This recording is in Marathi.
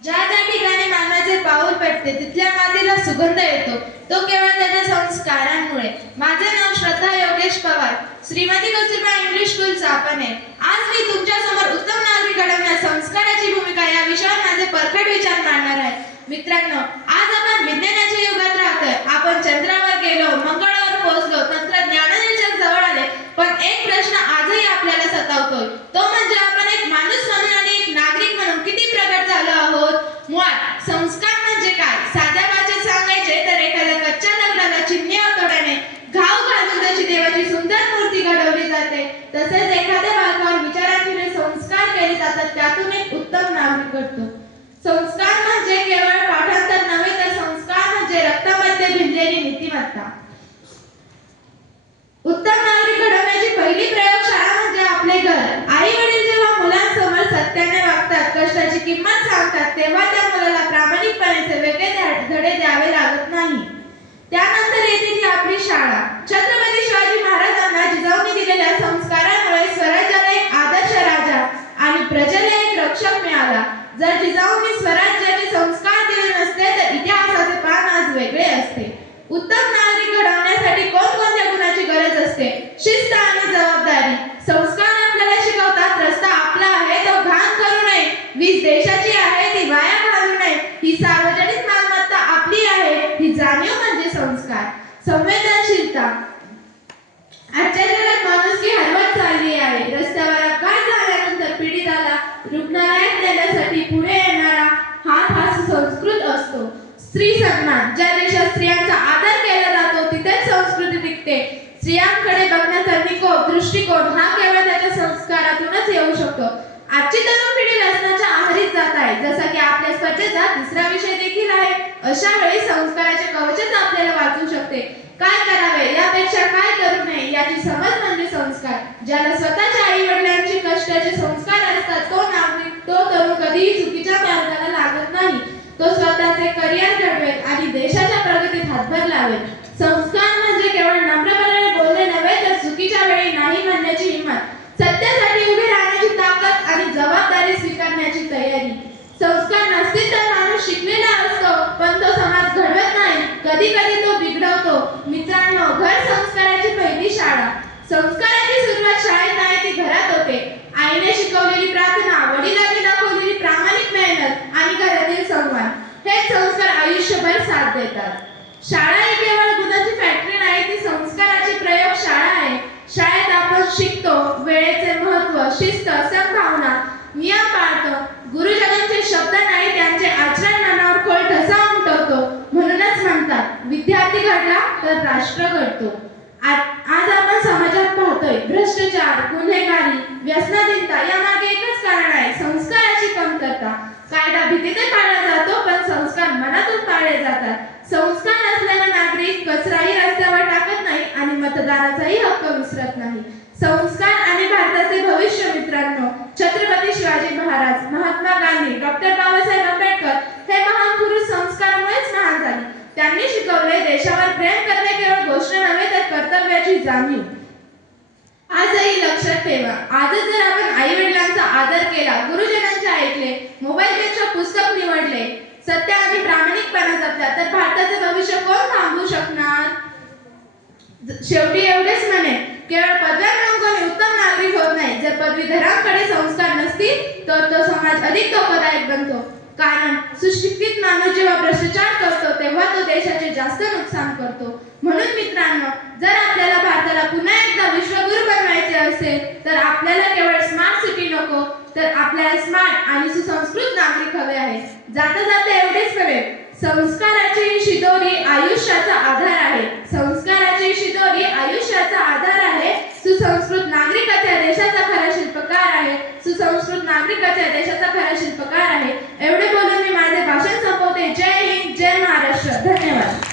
ज्या ज्या ठिकाणी मानवाचे पाऊल पडते तिथल्या मातीला सुगंध येतो, तो केवळ त्याच्या संस्कारांमुळे. माझे नाव श्रद्धा योगेश पवार, श्रीमती कस्तुरबा इंग्लिश स्कूल चापणे. आज मी तुमच्या समोर उत्तम नागरिक घडवण्यात संस्काराची भूमिका या विषयावर माझे परखड विचार मांडणार आहे. मित्रांनो, आज आपण विज्ञानाच्या युगात राहतोय. आपण चंद्रावर गेलो, मंगळावर पोहोचलो, तंत्रज्ञानाने जग जवळ आले. पण एक प्रश्न आजही आपल्याला सतावतोय, तो म्हणजे आपण एक माणूस म्हणून आणि एक नागरिक म्हणून किती प्रगत झालो आहोत. मुळात संस्कार म्हणजे काय? साध्या भाषेत सांगायचे तर एखाद्या कच्च्या दगडाला चिमणीवर तोडल्याने घाव घालून जशी देवाची सुंदर मूर्ती घडवली जाते, तसेच एखाद्या बालकावर विचारांचे संस्कार केले जातात, त्यातून एक उत्तम नागरिक घडतो. संस्कार म्हणजे केवळ पाठांतर नव्हे, तर संस्कार म्हणजे रक्तामध्ये भिनलेली नीतिमत्ता. उत्तम नागरिक घडवण्याची पहिली प्रयोगशाळा म्हणजे आपले घर. आई वडील जेव्हा मुलांसमोर सत्याने वागतात, कष्टाची किंमत सांगतात, तेव्हा त्या मुलाला प्रामाणिकपणाचे वेगळे धडे द्यावे लागत नाही. त्यानंतर येते ती आपली शाळा. छत्रपती शिवाजी महाराजांना जिजाऊंनी दिलेल्या संस्कारांमुळे स्वराज्याला एक आदर्श राजा आणि प्रजेला एक रक्षक मिळाला. जर जिजाऊंनी स्वराज्याचे संस्कार दिले नसते तर इतिहासाचे पान आज वेगळे असते. उत्तम नागरिक घडवण्यासाठी कोणकोणत्या गुणांची गरज असते? शिस्त आणि जबाबदारी. संस्कार आपल्याला शिकवतात, रस्ता आपला आहे तो घाण करू नये, वीज देशाची आहे ती वाया घालू नये, ही सार्वजनिक मालमत्ता आपली आहे ही जाणीव म्हणजे संस्कार. संवेदनशीलता. आजच्या जगात माणुसकी हरवत चालली आहे. रस्त्यावर अपघात झाल्यानंतर पीडिताला रुग्णालयात नेण्यासाठी पुढे येणारा हात हा सुसंस्कृत असतो. स्त्री सन्मान. ज्या देशात स्त्रियांचा आदर केला जातो तिथेच संस्कृती टिकते. स्त्रियांकडे बघण्याचा दृष्टिकोन हा केवळ त्याच्या संस्कारातूनच येऊ शकतो. आजची तरुण पिढी व्यसनाच्या आहारीच जात आहे, जसा की आपल्या स्पर्धेचा तिसरा विषय देखील आहे. अशा वेळी संस्काराचे कवचच आपल्याला वाचू शकते. काय करावे यापेक्षा काय करू नये याची समज म्हणजे संस्कार. ज्याला स्वतःच्या आई वडिलांची कष्टाचे संस्कार असतात, तो तरुण कधीही चुकीच्या मार्गाला लागत नाही. तो स्वतःचे करिअर घडवेल आणि देशाच्या प्रगतीत हातभार लावेल. संस्कार म्हणजे केवळ नम्रपणाने बोलणे नव्हे, तर चुकीच्या वेळी नाही म्हणण्याची हिंमत, सत्यासाठी उभी राहण्याची ताकद आणि जबाबदारी स्वीकारण्याची तयारी. संस्कार नसतील तर माणूस शिकलेला असतो, पण तो समाज घडवत नाही, कधी कधी तो बिघडवतो. मित्रांनो, घर संस्काराची पहिली शाळा. संस्काराची सुरुवात शाळेत नाही, ती घरात होते. आईने शिकवलेली प्रार्थना, वडिलांनी दाखवलेली प्रामाणिक मेहनत आणि घरातील संवाद हे संस्कार आयुष्यभर साथ देतात. शाळा ही केवळ गुणांची फॅक्टरी नाही, ती संस्काराची प्रयोगशाळा आहे. शाळेत आपण शिकतो वेळेचे महत्त्व, शिस्त, सद्भावना, नियम पाळतो. गुरुजनांचे शब्द नाही, त्यांचे आचरण मनावर खोल ठसा उमटवतो. म्हणूनच म्हणतात, विद्यार्थी घडला तर राष्ट्र घडतो. आज आपण समाजात पाहतोय भ्रष्टाचार, गुन्हेगारी, व्यसनाधीनता यामागे एकच कारण आहे, संस्काराची कमतरता. कायदा भीतीने पाळला जातो, पण संस्कार मनातून पाळले जातात. संस्कार असलेला नागरिक कचराही रस्त्यावर टाकत नाही आणि मतदानाचाही हक्क विसरत नाही. संस्कार आणि भारताचे भविष्य. मित्रांनो, छत्रपती शिवाजी महाराज, महात्मा गांधी, डॉक्टर बाबासाहेब आंबेडकर हे महान पुरुष संस्कारामुळेच महान झाले. त्यांनी शिकवले, देशावर प्रेम करणे केवळ गोष्ट नव्हे, तर कर्तव्याची जाणीव. आजही लक्षात ठेवा, आजच जर आपण आई वडिलांचा आदर केला, गुरुजनांचे ऐकले, मोबाईलपेक्षा पुस्तक निवडले, सत्य आणि प्रामाणिकपणा जपला, तर भारताचे भविष्य कोण थांबवू शकणार? शेवटी एवढेच म्हणे, केवळ पदव्या मिळवून कोणी उत्तम नागरिक होत नाही. जर पदवीधरांकडे संस्कार नसतील तर तो समाज अधिक धोकादायक बनतो. कारण सुशिक्षित माणूस जेव्हा भ्रष्टाचार करतो तेव्हा तो देशाचे जास्त नुकसान करतो. म्हणून मित्रांनो, जर आपल्याला भारताला पुन्हा एकदा विश्वगुरू बनवायचे असेल तर आपल्याला केवळ स्मार्ट सिटी नको, तर आपल्याला स्मार्ट आणि सुसंस्कृत नागरिक हवे आहे. जाता जाता एवढेच कळेल, संस्काराची शिदोरी आयुष्याचा आधार आहे. संस्काराची शिदोरी आयुष्याचा आधार आहे. सुसंस्कृत नागरिकाच्या देशाचा खरा शिल्पकार आहे. सुसंस्कृत नागरिकाच्या देशाचा खरा शिल्पकार आहे. एवढे बोलून मी माझे भाषण संपवते. जय हिंद, जय महाराष्ट्र. धन्यवाद.